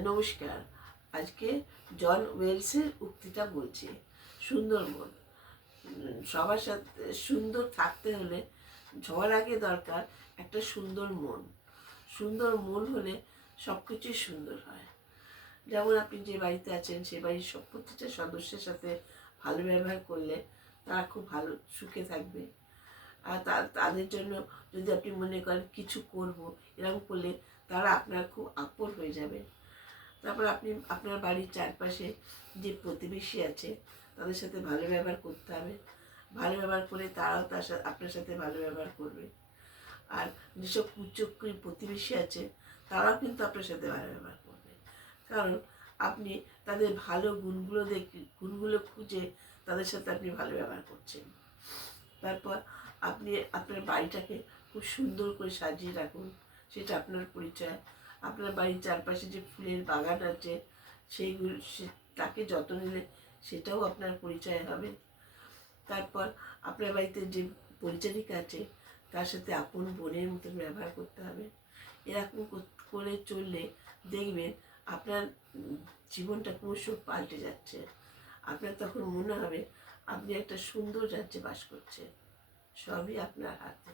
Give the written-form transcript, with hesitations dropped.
নমস্কার। আজকে জন ওয়েলসের উক্তিটা বলছি, সুন্দর মন। সবার সাথে সুন্দর থাকতে হলে সবার আগে দরকার একটা সুন্দর মন। সুন্দর মন হলে সব কিছুই সুন্দর হয়। যেমন আপনি যে বাড়িতে আছেন সে বাড়ির সব প্রতিটা সদস্যের সাথে ভালো ব্যবহার করলে তারা খুব ভালো সুখে থাকবে। আর তাদের জন্য যদি আপনি মনে করেন কিছু করব, এরকম করলে তারা আপনার খুব আপন হয়ে যাবে। তারপর আপনি আপনার বাড়ির চারপাশে যে প্রতিবেশী আছে তাদের সাথে ভালো ব্যবহার করতে হবে। ভালো ব্যবহার করে তারাও তার সাথে আপনার সাথে ভালো ব্যবহার করবে। আর যেসব কুচক্রী প্রতিবেশী আছে তারাও কিন্তু আপনার সাথে ভালো ব্যবহার করবে, কারণ আপনি তাদের ভালো গুণগুলো খুঁজে তাদের সাথে আপনি ভালো ব্যবহার করছেন। তারপর আপনি আপনার বাড়িটাকে খুব সুন্দর করে সাজিয়ে রাখুন, সেটা আপনার পরিচয়। আপনার বাড়ির চারপাশে যে ফুলের বাগান আছে সেইগুলো তাকে যত্ন নিলে সেটাও আপনার পরিচয় হবে। তারপর আপনার বাড়িতে যে পরিচারিকা আছে তার সাথে আপন বোনের মতন ব্যবহার করতে হবে। এরকম করে চললে দেখবেন আপনার জীবনটা ক্রমশ পাল্টে যাচ্ছে। আপনার তখন মনে হবে আপনি একটা সুন্দর রাজ্যে বাস করছেন। সবই আপনার হাতে।